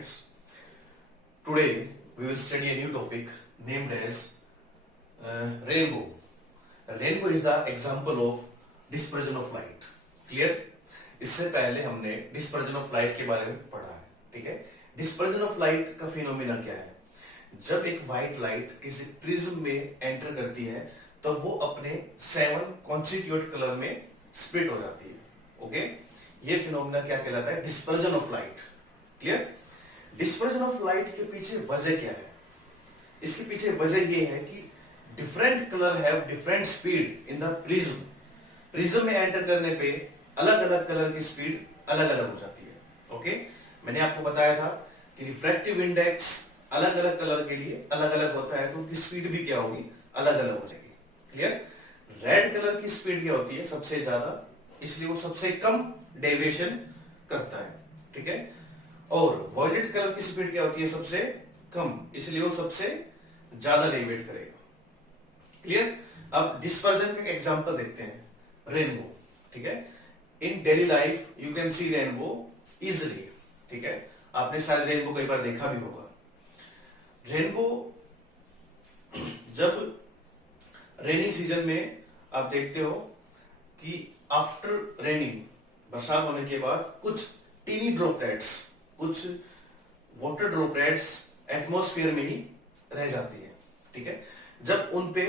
students. Today we will study a new topic named as rainbow. Rainbow is the example of dispersion of light. Clear? इससे पहले हमने dispersion of light के बारे में पढ़ा है, ठीक है? Dispersion of light का फिनोमिना क्या है? जब एक व्हाइट लाइट किसी प्रिज्म में एंटर करती है तो वो अपने 7 कॉन्स्टिट्यूट कलर में स्प्लिट हो जाती है. ओके, ये फिनोमिना क्या कहलाता है? Dispersion of light. Clear? Dispersion of light के पीछे वजह क्या है? इसके पीछे वजह ये है कि different colour have different speed in the prism. Prism में एंटर करने पे अलग अलग कलर की स्पीड अलग अलग हो जाती है. ओके, मैंने आपको बताया था कि रिफ्रैक्टिव इंडेक्स अलग अलग कलर के लिए अलग अलग होता है, तो उनकी स्पीड भी क्या होगी? अलग अलग हो जाएगी. क्लियर? रेड कलर की स्पीड क्या होती है? सबसे ज्यादा, इसलिए वो सबसे कम डेविएशन करता है. ठीक है? और वॉयलेट कलर की स्पीड क्या होती है? सबसे कम, इसलिए वो सबसे ज्यादा डेविएट करेगा. क्लियर? अब डिस्पर्जन का एग्जांपल देखते हैं. रेनबो. ठीक है? In daily life you can see rainbow easily. ठीक है? आपने शायद रेनबो कई बार देखा भी होगा. रेनबो जब रेनिंग सीजन में आप देखते हो कि आफ्टर रेनिंग, बरसात होने के बाद कुछ टीनी ड्रॉपलेट्स, कुछ वाटर ड्रॉपलेट्स एटमॉस्फेयर में ही रह जाती है. ठीक है? जब उन पे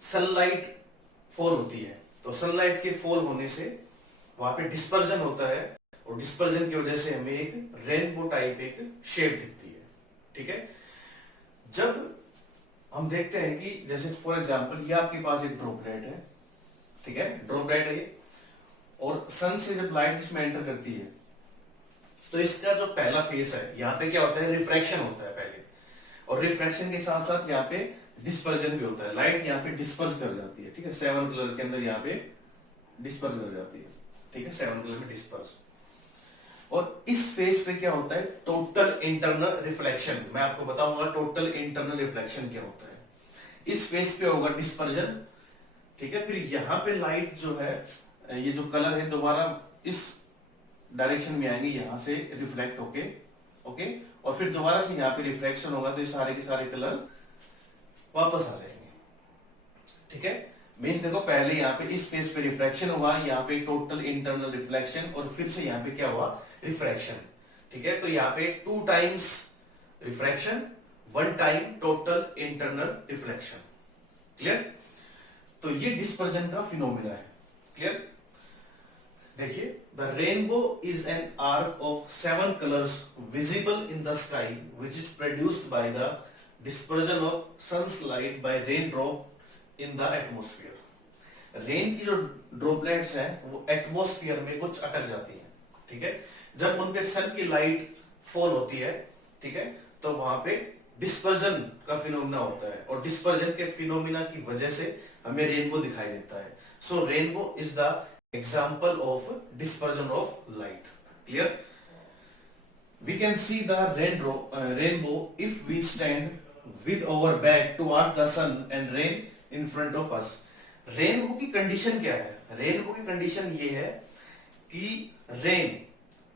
सनलाइट फॉल होती है तो सनलाइट के फॉल होने से वहां पे डिस्पर्जन होता है, और डिस्पर्जन की वजह से हमें एक रेनबो टाइप एक शेप दिखती है. ठीक है? जब हम देखते हैं कि जैसे फॉर एग्जांपल ये आपके पास एक ड्रॉपलेट है. ठीक है? ड्रॉपलेट है ये, और सन से जब लाइट इसमें एंटर करती है तो इसका जो पहला फेस है, यहाँ पे क्या होता है? रिफ्रैक्शन होता है पहले, और रिफ्रैक्शन के साथ साथ यहाँ पे डिस्पर्जन भी होता है. लाइट यहाँ पे डिस्पर्स कर जाती है. ठीक है? 7 कलर के अंदर यहाँ पे डिस्पर्स कर जाती है. ठीक है? 7 कलर में डिस्पर्स. और इस फेज पे क्या होता है? Total internal reflection. मैं आपको बताऊंगा टोटल इंटरनल रिफ्लेक्शन क्या होता है. इस फेज पे होगा डिस्पर्जन. ठीक है? फिर यहां पे लाइट जो है, ये जो कलर है, दोबारा इस डायरेक्शन में आएंगे, यहां से रिफ्लेक्ट होके. ओके, और फिर दोबारा से यहां पे रिफ्लेक्शन होगा, तो ये सारे के सारे कलर वापस आ जाएंगे. ठीक है? मीन्स देखो, पहले यहाँ पे इस फेस पे रिफ्लेक्शन हुआ, यहाँ पे टोटल इंटरनल रिफ्लेक्शन, और फिर से यहाँ पे क्या हुआ? रिफ्रैक्शन. ठीक है? तो यहाँ पे 2 times refraction, 1 time total internal reflection. Clear? तो ये डिस्पर्जन का फिनोमिना है. क्लियर? देखिए, the rainbow is an arc of 7 colours visible in the sky which is produced by the dispersion of sun's light by rain drop in the atmosphere. Rain की जो droplets हैं वो atmosphere में कुछ अटक जाती हैं. ठीक है? जब उन पे सन की लाइट फॉल होती है, ठीक है, तो वहां पे डिस्पर्जन का फिनोमिना होता है, और डिस्पर्जन के फिनोमिना की वजह से हमें रेनबो दिखाई देता है. So rainbow is the example of dispersion of light. Clear? We can see the rainbow if we stand with our back towards the sun and rain in front of us. Rainbow की condition क्या है? Rainbow की condition ये है कि rain,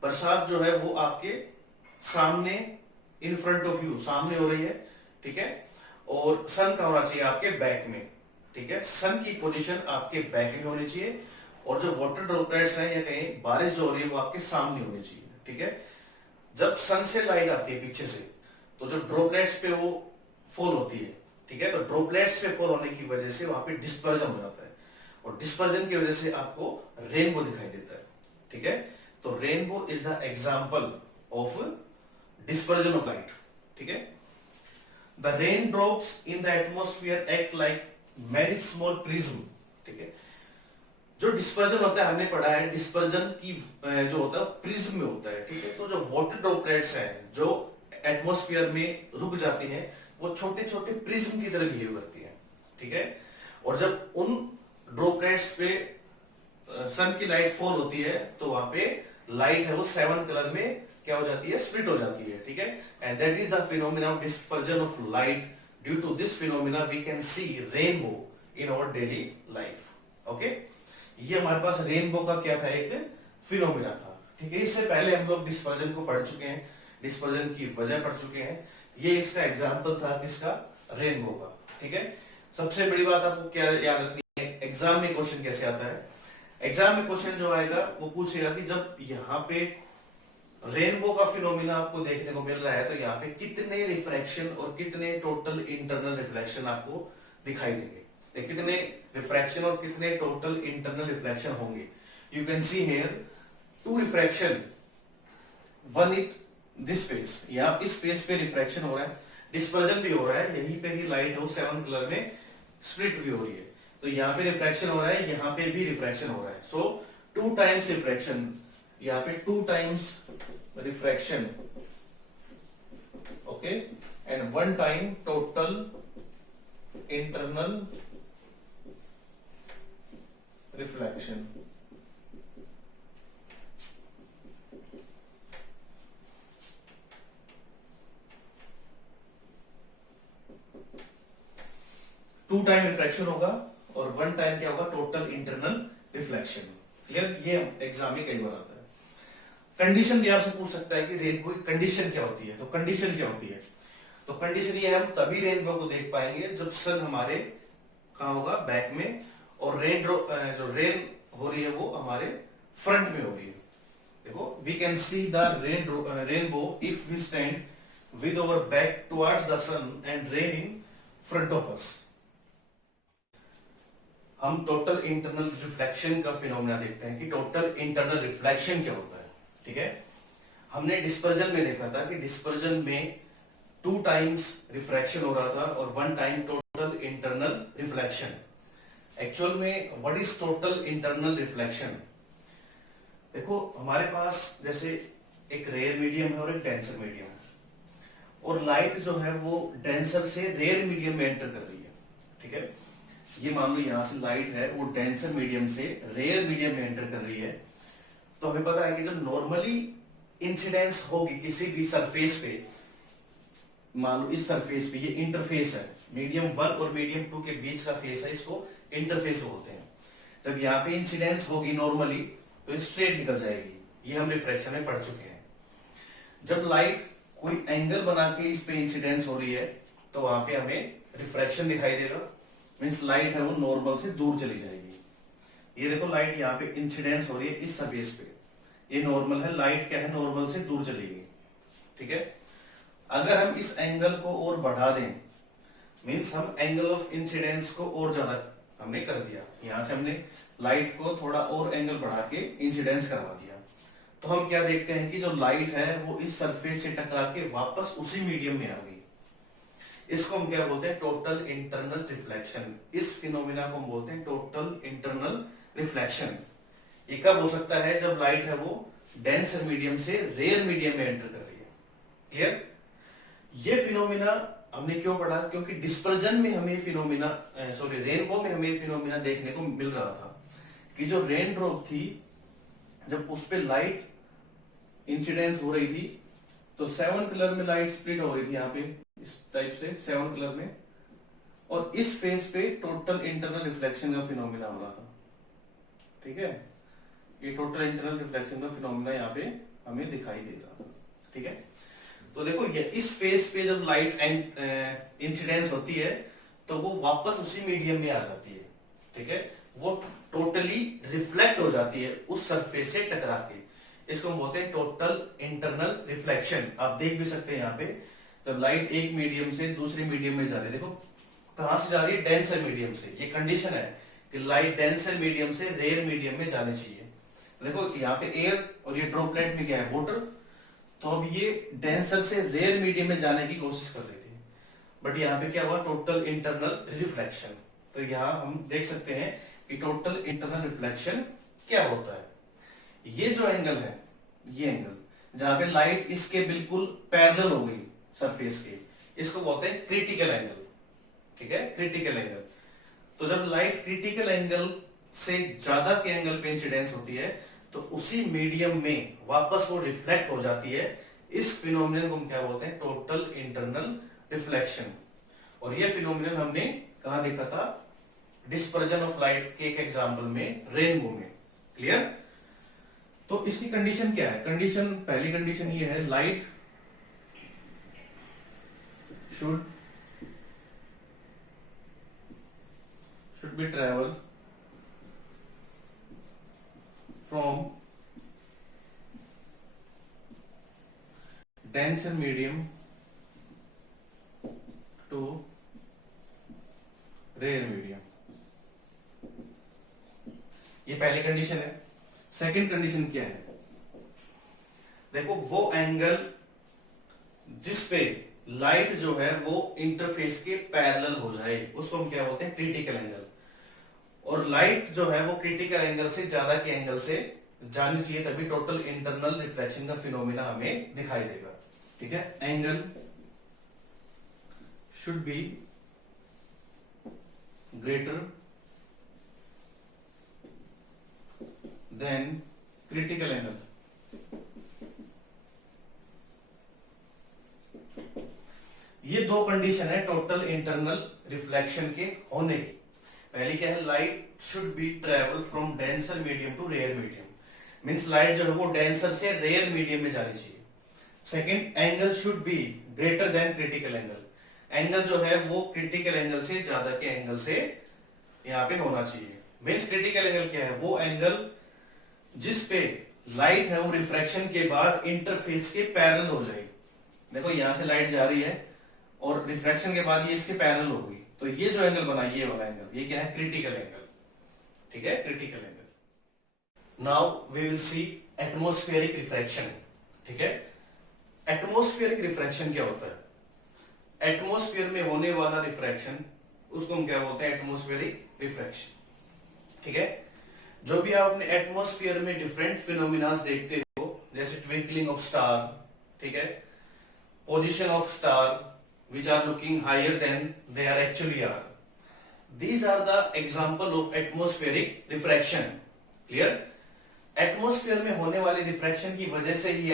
बरसात जो है वो आपके सामने, इन फ्रंट ऑफ यू, सामने हो रही है. ठीक है? और सन का होना चाहिए आपके बैक में. ठीक है? सन की पोजीशन आपके बैक में होनी चाहिए, और जो वाटर ड्रॉपलेट्स हैं या कहीं बारिश जो हो रही है वो आपके सामने होनी चाहिए. ठीक है? जब सन से लाइट आती है पीछे से, तो जो ड्रॉपलेट्स पे वो फॉल होती है. ठीक है? तो ड्रॉपलेट्स पे फॉल होने की वजह से वहां पे डिस्पर्जन हो जाता है, और डिस्पर्जन की वजह से आपको रेनबो दिखाई देता है. ठीक है? तो rainbow is the example of dispersion of light. ठीक है? The rain drops in the atmosphere act like many small prism. ठीक है? जो डिस्पर्जन होता है, हमने पढ़ा है डिस्पर्जन की जो होता है प्रिज्म में होता है. ठीक है? तो जो वाटर ड्रॉपलेट्स हैं जो एटमॉस्फेयर में रुक जाती हैं, वो छोटे छोटे प्रिज्म की तरह बिहेव करती हैं. ठीक है? और जब उन ड्रॉपलेट्स पे सन की लाइट फॉल होती है तो वहां पे लाइट है वो 7 कलर में क्या हो जाती है? स्प्लिट हो जाती है. ठीक है? And that is the phenomena of dispersion of light. Due to this phenomena we can see rainbow in our daily life. Okay, ये हमारे पास रेनबो का क्या था? एक फिनोमिना था. ठीक है? इससे पहले हम लोग डिस्पर्जन को पढ़ चुके हैं. डिस्पर्जन की वजह पढ़ चुके हैं। ये इसका एग्जाम्पल था किसका, रेनबो का। ठीक है, सबसे बड़ी बात आपको क्या याद रखनी है, एग्जाम में क्वेश्चन कैसे आता है। एग्जाम में क्वेश्चन जो आएगा वो पूछेगा कि जब यहाँ पे रेनबो का फिनोमिना आपको देखने को मिल रहा है तो यहाँ पे कितने रिफ्रैक्शन और कितने टोटल इंटरनल रिफ्लेक्शन आपको दिखाई देंगे, कितने रिफ्रैक्शन और कितने टोटल इंटरनल रिफ्लेक्शन होंगे। You can see here 2 refraction, one it this face, यहाँ इस फेस पे रिफ्रैक्शन हो रहा है, डिस्पर्जन भी हो रहा है, यहीं पे ही लाइट है वो 7 कलर में स्प्लिट भी हो रही है, तो यहाँ पे रिफ्रैक्शन हो रहा है, यहाँ पे भी रिफ्रैक्शन हो रहा है। सो 2 टाइम्स रिफ्रैक्शन, यहाँ पे 2 times refraction, okay, and 1 time total internal reflection. Two time refraction होगा और 1 टाइम क्या होगा, टोटल इंटरनल रिफ्लेक्शन। क्लियर, ये एग्जाम में कई बार आता है। कंडीशन भी आपसे पूछ सकता है कि रेनबो की कंडीशन क्या होती है, तो कंडीशन क्या होती है, तो कंडीशन ये हम तभी रेनबो को देख पाएंगे जब सन हमारे कहाँ होगा, बैक में, और जो रेन हो रही है वो हमारे फ्रंट में हो रही है। देखो, we can see the rainbow if we stand with our back towards the sun and rain in front of us. हम टोटल इंटरनल रिफ्लेक्शन का फिनोमेना देखते हैं कि टोटल इंटरनल रिफ्लेक्शन क्या होता है। ठीक है, हमने डिस्पर्जन में देखा था कि डिस्पर्जन में 2 टाइम्स रिफ्रैक्शन हो रहा था और 1 time total internal reflection. Actual में what is total internal reflection, देखो हमारे पास जैसे एक रेयर मीडियम है और एक डेंसर मीडियम है, और लाइट जो है वो डेंसर से रेयर मीडियम में एंटर कर रही है। ठीक है, ये मान लो यहां से लाइट है वो डेंसर मीडियम से रेयर मीडियम में एंटर कर रही है, तो हमें पता है कि जब नॉर्मली इंसिडेंस होगी किसी भी सरफेस पे, मान लो इस सरफेस पे, ये इंटरफेस है, मीडियम 1 और मीडियम 2 के बीच का फेस है, इसको इंटरफेस बोलते हैं। जब यहाँ पे इंसिडेंस होगी नॉर्मली तो स्ट्रेट निकल जाएगी, ये हम रिफ्रैक्शन में पढ़ चुके हैं। जब लाइट कोई एंगल बना के इस पे इंसिडेंस हो रही है तो वहां पे हमें रिफ्रैक्शन दिखाई देगा, मींस लाइट है वो नॉर्मल से दूर चली जाएगी। ये देखो लाइट यहाँ पे इंसिडेंस हो रही है इस सरफेस पे, ये नॉर्मल है, लाइट क्या है नॉर्मल से दूर चलेगी। ठीक है, अगर हम इस एंगल को और बढ़ा दें, मींस हम एंगल ऑफ इंसिडेंस को और ज्यादा हमने कर दिया, यहां से हमने लाइट को थोड़ा और एंगल बढ़ा के इंसिडेंस करवा दिया, तो हम क्या देखते हैं कि जो लाइट है वो इस सरफेस से टकरा के वापस उसी मीडियम में आ गई। इसको हम क्या बोलते हैं, टोटल इंटरनल रिफ्लेक्शन। इस फिनोमिना को हम बोलते हैं टोटल इंटरनल रिफ्लेक्शन। ये कब हो सकता है, जब लाइट है वो डेंसर मीडियम से रेयर मीडियम में एंटर कर रही है। क्लियर, ये फिनोमिना हमने क्यों पढ़ा, क्योंकि डिस्पर्जन में हमें फिनोमिना, सॉरी रेनबो में हमें फिनोमिना देखने को मिल रहा था कि जो रेन ड्रॉप थी जब उस पे लाइट इंसिडेंस हो रही थी तो 7 कलर में लाइट स्प्लिट हो रही थी, यहाँ पे इस टाइप से 7 कलर में, और इस फेस पे टोटल इंटरनल रिफ्लेक्शन का फिनोमिना हो रहा था। ठीक है, ये टोटल इंटरनल रिफ्लेक्शन का फिनोमिना यहाँ पे हमें दिखाई दे रहा था। ठीक है, तो देखो ये इस फेस पे जब लाइट इंसिडेंस होती है तो वो वापस उसी मीडियम में आ जाती है। ठीक है, वो टोटली रिफ्लेक्ट हो जाती है उस सरफेस से टकरा के, इसको हम बोलते हैं टोटल इंटरनल रिफ्लेक्शन। आप देख भी सकते हैं यहाँ पे, जब लाइट एक मीडियम से दूसरे मीडियम में जा रही है, देखो कहां से जा रही है, डेंसर मीडियम से। ये कंडीशन है कि लाइट डेंसर मीडियम से रेयर मीडियम में जानी चाहिए। देखो यहाँ पे एयर और ये ड्रॉपलेट में क्या है, वाटर, तो अब ये डेंसर से रेयर मीडियम में जाने की कोशिश कर रही थी, बट यहाँ पे क्या हुआ, टोटल इंटरनल रिफ्लेक्शन। तो यहाँ हम देख सकते हैं कि टोटल इंटरनल रिफ्लेक्शन क्या होता है। ये जो एंगल है, ये एंगल जहां पे लाइट इसके बिल्कुल पैरेलल हो गई सरफेस के, इसको बोलते हैं क्रिटिकल एंगल। ठीक है, क्रिटिकल एंगल। तो जब लाइट क्रिटिकल एंगल से ज्यादा के एंगल पे इंसिडेंस होती है तो उसी मीडियम में वापस वो रिफ्लेक्ट हो जाती है। इस फिनोमिनन को हम क्या बोलते हैं, टोटल इंटरनल रिफ्लेक्शन। और ये फिनोमिनन हमने कहा देखा था, डिस्पर्जन ऑफ लाइट के एक एग्जांपल में, रेनबो में। क्लियर, तो इसकी कंडीशन क्या है, कंडीशन, पहली कंडीशन ये है, light should be travel from denser medium to rare medium. ये पहली कंडीशन है। सेकंड कंडीशन क्या है? देखो, वो एंगल जिस पे लाइट जो है वो इंटरफेस के पैरेलल हो जाए उसको हम क्या बोलते हैं? Critical angle. और लाइट जो है वो क्रिटिकल एंगल से ज्यादा के एंगल से जानी चाहिए, तभी टोटल इंटरनल रिफ्लेक्शन का फिनोमिना हमें दिखाई देगा। ठीक है, angle should be greater than critical angle. ये दो कंडीशन है टोटल इंटरनल रिफ्लेक्शन के होने की। पहली क्या है? Light should be travel from denser medium to rare medium, means light जो है वो डेंसर से रेयर मीडियम में जानी चाहिए। Second, angle should be greater than critical angle, angle जो है वो क्रिटिकल एंगल से ज्यादा के एंगल से यहाँ पे होना चाहिए। मींस क्रिटिकल एंगल क्या है? वो एंगल जिस पे लाइट है वो रिफ्रैक्शन के बाद इंटरफेस के पैरेलल हो जाएगी। देखो, यहां से लाइट जा रही है और रिफ्रैक्शन के बाद ये इसके पैरेलल होगी, तो ये जो एंगल बना ये वाला एंगल, ये क्या है? Critical angle. ठीक है, critical angle. Now we will see atmospheric refraction. ठीक है, एटमॉस्फेरिक रिफ्रैक्शन क्या होता है? एटमॉस्फेयर में होने वाला रिफ्रैक्शन, उसको हम क्या बोलते हैं? Atmospheric refraction. ठीक है, जो भी आप अपने एटमॉस्फेयर में डिफरेंट फिनोमिनास देखते हो, जैसे ट्विंकलिंग ऑफ स्टार, ठीक है, position of star which are looking higher than they are actually are, these are the example of atmospheric refraction. Clear? Atmosphere में होने वाले रिफ्रैक्शन की वजह से ही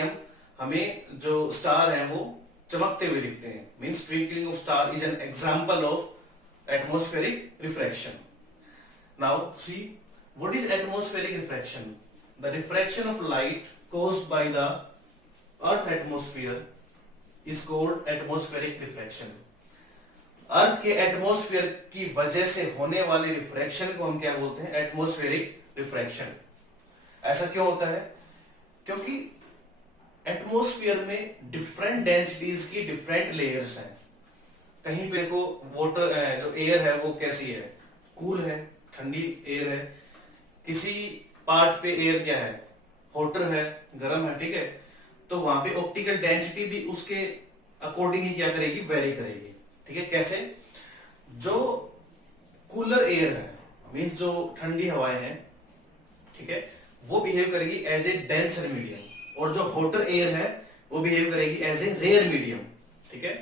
हमें जो स्टार है वो चमकते हुए दिखते हैं। Means twinkling of star is an example of atmospheric refraction. Now see what is atmospheric refraction? The refraction of light caused by the earth atmosphere is called atmospheric refraction. Earth के atmosphere की वजह से होने वाले refraction को हम क्या बोलते हैं? Atmospheric refraction. ऐसा क्यों होता है? क्योंकि एटमॉस्फेयर में डिफरेंट डेंसिटीज की डिफरेंट लेयर्स हैं। कहीं पे देखो वाटर जो एयर है वो कैसी है? कूल है, ठंडी एयर है। किसी पार्ट पे एयर क्या है? हॉटर है, गर्म है। ठीक है, तो वहां पे ऑप्टिकल डेंसिटी भी उसके अकॉर्डिंग ही क्या करेगी? वेरी करेगी। ठीक है, कैसे? जो कूलर एयर है, मींस जो ठंडी हवाएं हैं, ठीक है, वो बिहेव करेगी एज ए डेंसर मीडियम, और जो हॉटर एयर है वो बिहेव करेगी एज ए रेयर मीडियम। ठीक है,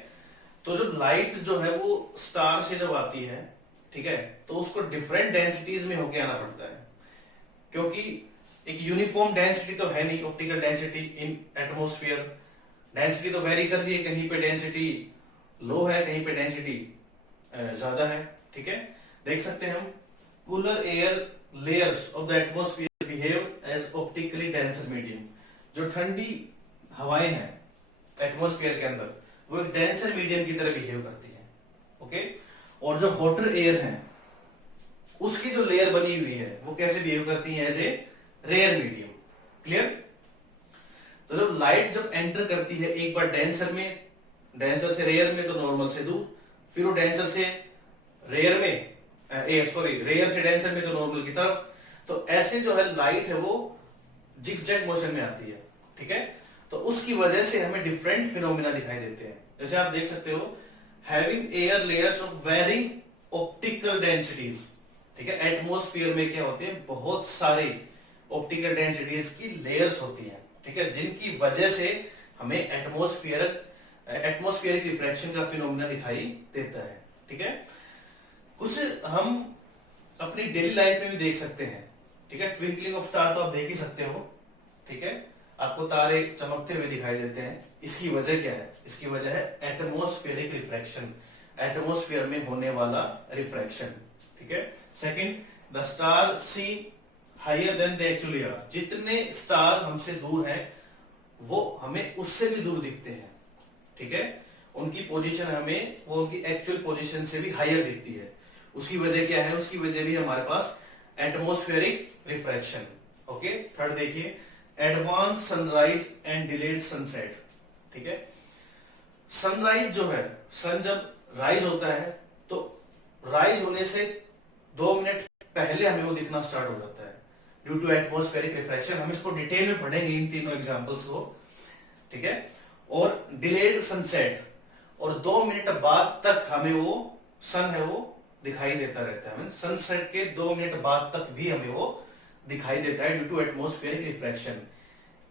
तो जो लाइट जो है वो स्टार से जब आती है, ठीक है, तो उसको डिफरेंट डेंसिटीज में होके आना पड़ता है, क्योंकि एक यूनिफॉर्म डेंसिटी तो है नहीं। Optical density in atmosphere density तो वेरी कर रही है, कहीं पे डेंसिटी लो है, कहीं पे डेंसिटी ज्यादा है। ठीक है, देख सकते हैं हम, cooler air layers of the atmosphere behave as optically denser medium. जो ठंडी हवाएं हैं एटमॉस्फेयर के अंदर, वो एक डेंसर मीडियम की तरह बिहेव करती है। ओके, और जो हॉटर एयर है उसकी जो लेयर बनी हुई है वो कैसे बिहेव करती है? As a rare medium. Clear? तो जब लाइट जब एंटर करती है एक बार डेंसर में, डेंसर से रेयर में तो नॉर्मल से दूर, फिर वो डेंसर से रेयर में रेयर से डेंसर में तो नॉर्मल की तरफ, तो ऐसे जो है लाइट है वो जिगजैग मोशन में आती है। ठीक है, तो उसकी वजह से हमें डिफरेंट फिनोमिना दिखाई देते हैं। जैसे आप देख सकते हो, having air layers of varying optical densities. ठीक है, एटमॉस्फेयर में क्या होते हैं? बहुत सारे ऑप्टिकल डेंसिटीज की लेयर्स होती हैं। ठीक है, जिनकी वजह से हमें एटमॉस्फेरिक रिफ्रैक्शन का फिनोमेना दिखाई देता है। ठीक है, कुछ हम अपनी डेली लाइफ में भी देख सकते हैं। ठीक है, ट्विंकलिंग ऑफ स्टार तो आप देख ही सकते हो। ठीक है, आपको तारे चमकते हुए दिखाई देते हैं। इसकी वजह क्या है? इसकी वजह है एटमॉस्फेरिक रिफ्रैक्शन, एटमॉस्फेयर में होने वाला रिफ्रैक्शन। ठीक है, second, the star see higher than they actually are. जितने स्टार हमसे दूर हैं वो हमें उससे भी दूर दिखते हैं। ठीक है, उनकी उनकी पोजीशन हमें वो उनकी एक्चुअल पोजीशन से भी हायर दिखती है। उसकी वजह क्या है? उसकी वजह भी हमारे पास एटमॉस्फेरिक रिफ्रैक्शन। ओके, थर्ड देखिए, advance sunrise and delayed sunset. ठीक है, सनराइज जो है, सन जब राइज होता है तो राइज होने से 2 मिनट पहले हमें वो दिखना स्टार्ट हो जाता है ड्यू टू एटमॉस्फेरिक रिफ्रैक्शन। हम इसको डिटेल में पढ़ेंगे इन तीनों एग्जांपल्स को। ठीक है, और डिलेड सनसेट, और 2 मिनट बाद तक हमें वो सन है वो दिखाई देता रहता है। सनसेट के 2 मिनट बाद तक भी हमें वो दिखाई देता है ड्यू टू एटमॉस्फेरिक रिफ्रैक्शन।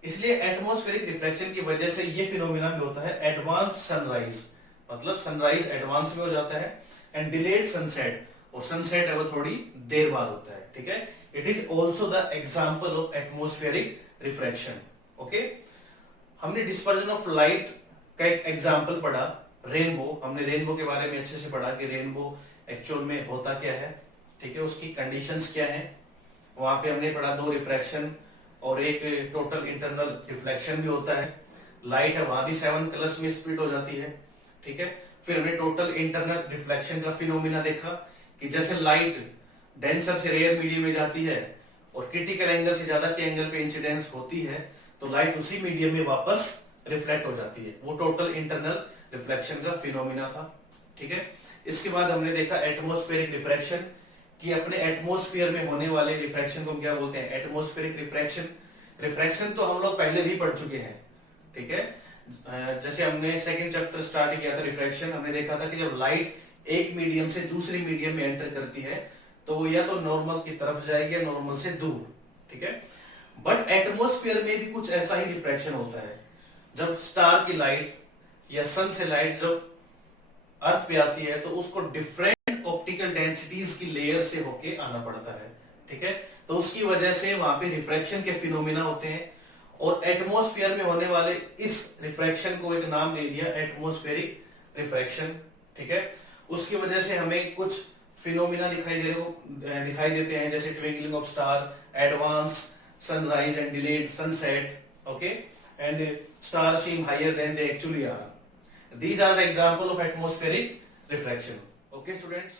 इसलिए एटमॉस्फेरिक रिफ्रैक्शन की वजह से ये फिनोमिना भी होता है एडवांस सनराइज, मतलब सनराइज एडवांस में हो जाता है, एंड डिलेड सनसेट, और सनसेट है वो थोड़ी देर बाद होता है। ठीक है, it is also the example of atmospheric refraction. Okay, हमने डिस्पर्जन ऑफ लाइट का एक एग्जाम्पल पढ़ा, रेनबो। हमने रेनबो के बारे में अच्छे से पढ़ा कि रेनबो एक्चुअल में होता क्या है। ठीक है, उसकी कंडीशंस क्या है। वहां पे हमने पढ़ा 2 रिफ्रैक्शन और एक टोटल इंटरनल रिफ्लेक्शन भी होता है। लाइट है वहां भी 7 कलर्स में स्प्लिट हो जाती है। ठीक है, फिर हमने टोटल इंटरनल रिफ्लेक्शन का फिनोमिना देखा कि जैसे लाइट डेंसर से रेयर मीडियम में जाती है और क्रिटिकल एंगल से ज्यादा के एंगल पे इंसिडेंस होती है तो लाइट उसी मीडियम में वापस रिफ्लेक्ट हो जाती है। वो टोटल इंटरनल रिफ्लेक्शन का फिनोमिना था। ठीक है, इसके बाद हमने देखा एटमॉस्फेरिक रिफ्रैक्शन, कि अपने एटमॉस्फेयर में होने वाले रिफ्रैक्शन को क्या बोलते हैं? Atmospheric refraction. रिफ्रैक्शन तो हम लोग पहले भी पढ़ चुके हैं। ठीक है, जैसे हमने सेकंड चैप्टर स्टार्ट किया था रिफ्रैक्शन, हमने देखा था कि जब लाइट एक मीडियम से दूसरी मीडियम में एंटर करती है तो वो या तो नॉर्मल की तरफ जाएगी या नॉर्मल से दूर। ठीक है, बट एटमॉस्फेयर में भी कुछ ऐसा ही रिफ्रैक्शन होता है। जब स्टार की लाइट या सन से लाइट जब अर्थ पे आती है तो उसको डिफरेंट ऑप्टिकल डेंसिटीज की लेयर से होके आना पड़ता है। ठीक है, तो उसकी वजह से वहां पे रिफ्रैक्शन के फिनोमिना होते हैं, और एटमॉस्फेयर में होने वाले इस रिफ्रैक्शन को एक नाम दे दिया एटमॉस्फेरिक रिफ्रैक्शन। ठीक है, उसकी वजह से हमें कुछ फिनोमिना दिखाई देते हैं, जैसे twinkling of star, advance sunrise and delayed sunset. Okay, and star seem higher than they actually are. These are the example of atmospheric reflection. Okay, students.